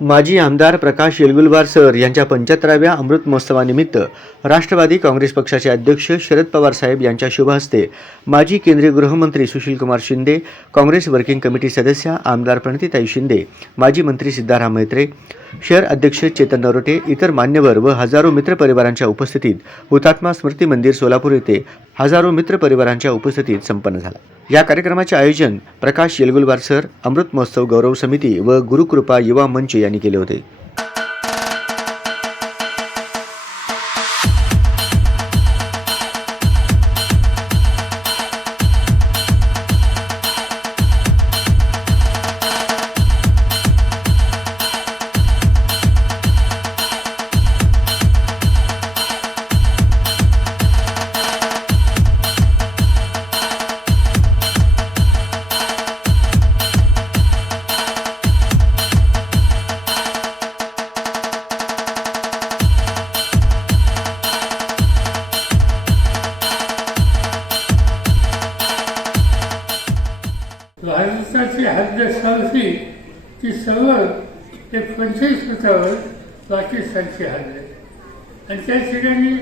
माजी आमदार प्रकाश येलगुलवार सर यांच्या पंच्याहत्तराव्या अमृत महोत्सवानिमित्त राष्ट्रवादी काँग्रेस पक्षाचे अध्यक्ष शरद पवार साहेब यांच्या शुभहस्ते माजी केंद्रीय गृहमंत्री सुशीलकुमार शिंदे काँग्रेस वर्किंग कमिटी सदस्या आमदार प्रणितीताई शिंदे माजी मंत्री सिद्धाराम मैत्रे शहर अध्यक्ष चेतन नरोटे इतर मान्यवर व हजारो मित्रपरिवारांच्या उपस्थितीत हुतात्मा स्मृती मंदिर सोलापूर येथे हजारो मित्रपरिवारांच्या उपस्थितीत संपन्न झाला. या कार्यक्रमाचे आयोजन प्रकाश येलगुलवार सर अमृत महोत्सव गौरव समिती व गुरुकृपा युवा मंच यांनी केले होते. भारताची हद्द सारखी ती सर्व ते पंचवीस फुटावर पाकिस्तानची हद्द आहे. आणि त्या ठिकाणी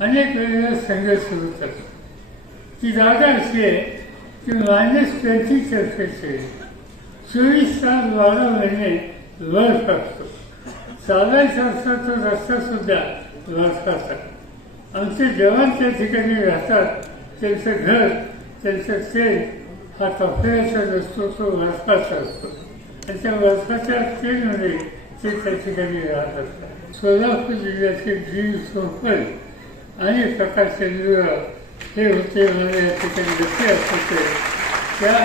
अनेक वेळेला संघर्ष सुरू करतो ती जागा अशी आहे की मायनस ट्वेंटी टेम्परेचर चोवीस तास बारा महिने वर असतो चालायचा असता तो रस्ता सुद्धा बर्फाचा आमचे जवान त्या ठिकाणी राहतात त्यांचं घर त्यांचं तेल हा कपड्याचा नसतो तो बर्फाचा असतो. आणि त्या बर्फाच्या तेलमध्ये ते त्या ठिकाणी राहत असतात. सोलापूर जिल्ह्याचे जीव सोपल आणि प्रकाश चंद्रराव हे होते मला या ठिकाणी लक्ष असते त्या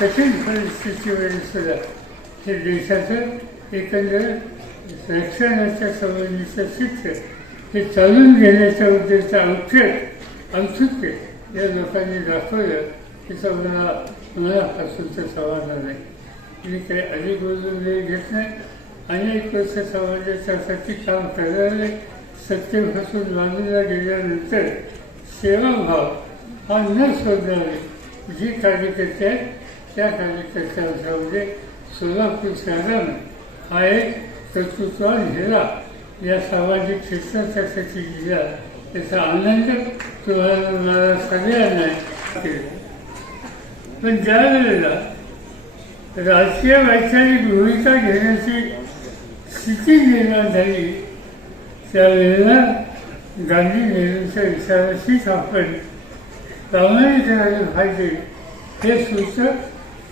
कठीण परिस्थितीमध्ये सुद्धा हे देशाचं एकंदर रक्षणाच्या संबंधीचं शिक्षण हे चालून घेण्याच्या उद्देशाचं औषध औत्सुक्य या लोकांनी दाखवलं. तिचं मला मनापासूनचं समाधान नाही. मी काही अधिक बोलून घेत नाही. अनेक वर्ष समाजाच्यासाठी काम करणारे सत्तेपासून बाजूला गेल्यानंतर सेवाभाव हा न शोधणारे जे कार्यकर्ते आहेत त्या कार्यकर्त्यांच्यामध्ये म्हणजे सोलापूर शहरानं हा एक कर्तृत्वान हिरा या सामाजिक क्षेत्रासाठी गेला. त्याचा आनंद तुम्हाला सगळ्यांना केला पण ज्या वेळेला राजकीय वैचारिक भूमिका घेण्याची स्थिती निर्माण झाली. त्यावेळेला गांधी नेहरूंच्या विचाराशीच आपण प्रामाणिक राहिले पाहिजे हे सूचक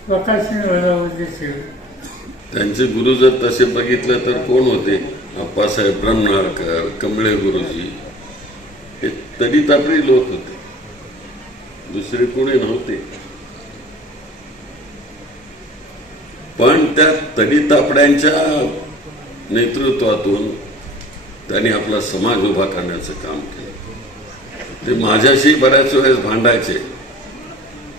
प्रकाशन वर्गामध्ये ठेवलं. त्यांचे गुरु जर तसे बघितलं तर कोण होते? अप्पासाहेब ब्रह्मनाळकर कमळे गुरुजी. हे तरी तापडी लोक होते. दुसरे कोणी नव्हते. पण त्या तडी तापड्यांच्या नेतृत्वातून त्यांनी आपला समाज उभा करण्याचं काम केलं. ते माझ्याशी बऱ्याच वेळेस भांडायचे.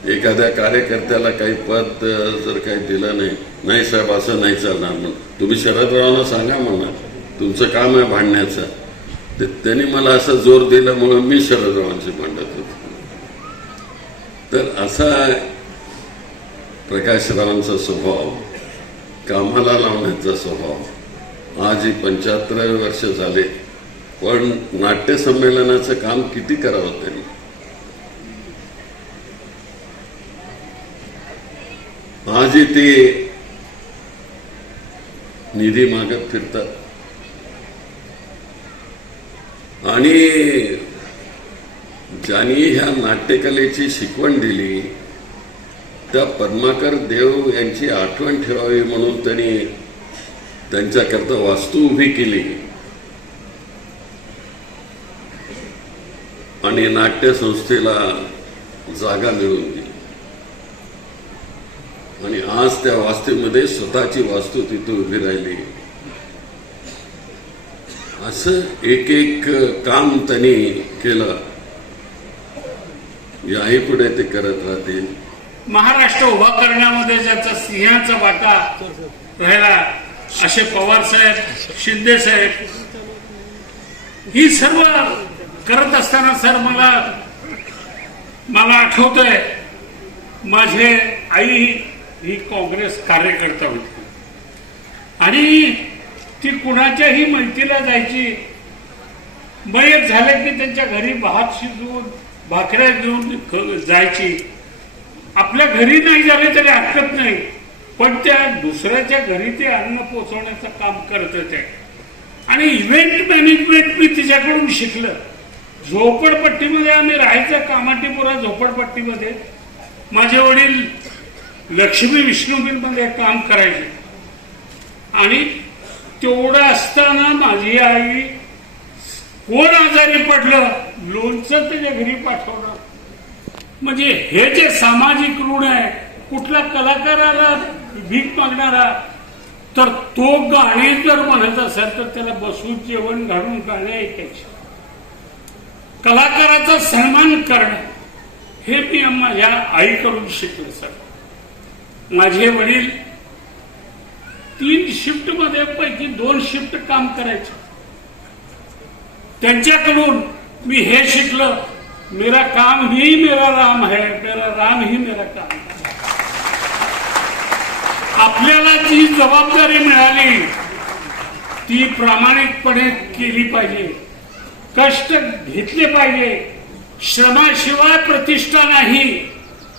एखाद्या कार्यकर्त्याला काही पद जर काही दिलं नाही नाही साहेब असं नाही चालणार म्हणून. तुम्ही शरदरावांना सांगा म्हणा तुमचं काम आहे भांडण्याचं. ते त्यांनी मला असं जोर दिल्यामुळं मी शरदरावांशी भांडत होतो. तर असा प्रकाशरावांचा स्वभाव कामाला लावण्याचा स्वभाव. आज ही पंच्याहत्तरावे वर्ष झाले पण नाट्य संमेलनाचं काम किती करावं त्यांनी आजही ते निधी मागत फिरतात. आणि ज्यांनी ह्या नाट्यकलेची शिकवण दिली त्या पद्माकर देव यांची आठवण ठेवावी म्हणून त्यांनी त्यांच्याकरता वास्तू उभी केली. आणि नाट्य संस्थेला जागा मिळवून दिली. आणि आज त्या वास्तूमध्ये स्वतःची वास्तू तिथे उभी राहिली. असं एक एक काम त्यांनी केलं. याही पुढे ते करत राहतील. महाराष्ट्र उभा करण्यामध्ये ज्याचा सिंहाचा वाटा राहिला असे पवार साहेब शिंदे साहेब ही सर्व करत असताना सर मला मला आठवतंय माझे आई ही काँग्रेस कार्यकर्ता होती. आणि ती कुणाच्याही मैत्रीला जायची मयत झालं की त्यांच्या घरी भात शिजवून भाकऱ्या घेऊन ख- जायची. आपल्या घरी नाही झाले तरी हरकत नाही. पण त्या दुसऱ्याच्या घरी ते अन्न पोचवण्याचं काम करतच आहे आणि इव्हेंट मॅनेजमेंट मी तिच्याकडून शिकलं. झोपडपट्टीमध्ये आम्ही राहायचं कामाटीपुरा झोपडपट्टीमध्ये. माझे वडील लक्ष्मी विष्णुपीरमध्ये काम करायचे. आणि तेवढं असताना माझी आई कोण आजारी पडलं लोणचं त्याच्या घरी पाठवलं. म्हणजे हे जे सामाजिक ऋण आहे कुठला कलाकाराला भीक मागणारा तर तो गाणे जर म्हणत असेल तर त्याला बसून जेवण घालून गाणे ऐकायचे. कलाकाराचा सन्मान करणं हे मी माझ्या आईकडून शिकलं सर. माझे वडील तीन शिफ्टमध्ये पैकी दोन शिफ्ट काम करायचे. त्यांच्याकडून मी हे शिकलं. मेरा काम ही मेरा राम है मेरा राम ही मेरा काम आपल्याला जी जबाबदारी मिळाली ती प्रामाणिकपणे केली पाहिजे कष्ट घेतले पाहिजे. श्रमाशिवाय प्रतिष्ठा नाही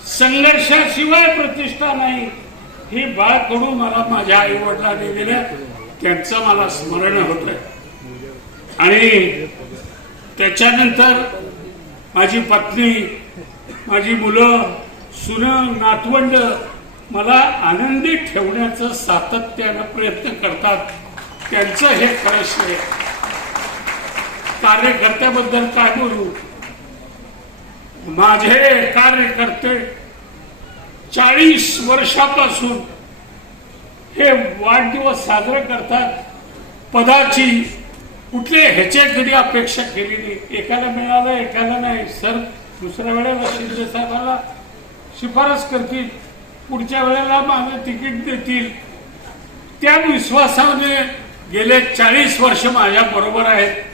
संघर्षाशिवाय प्रतिष्ठा नाही. ही बाळकडून मला माझ्या आई वडिलांनी दिलं त्यांचं मला स्मरण होत. आणि त्याच्यानंतर माझी पत्नी माझी मुलं सुन नातवंड मला आनंदी ठेवण्याचं सातत्यानं प्रयत्न करतात. त्यांचं हे खरं श्रेय. कार्यकर्त्याबद्दल काय बोलू? माझे कार्यकर्ते चाळीस वर्षापासून हे वाढदिवस साजरे करतात. पदाची कुठले ह्याचे कधी अपेक्षा केली नाही. एकाला मिळालं एकाला नाही. सर दुसऱ्या वेळेला शिंदे साहेबाला शिफारस करतील. पुढच्या वेळेला माझं तिकीट देतील. त्या विश्वासाने गेले चाळीस वर्ष माझ्या बरोबर आहेत.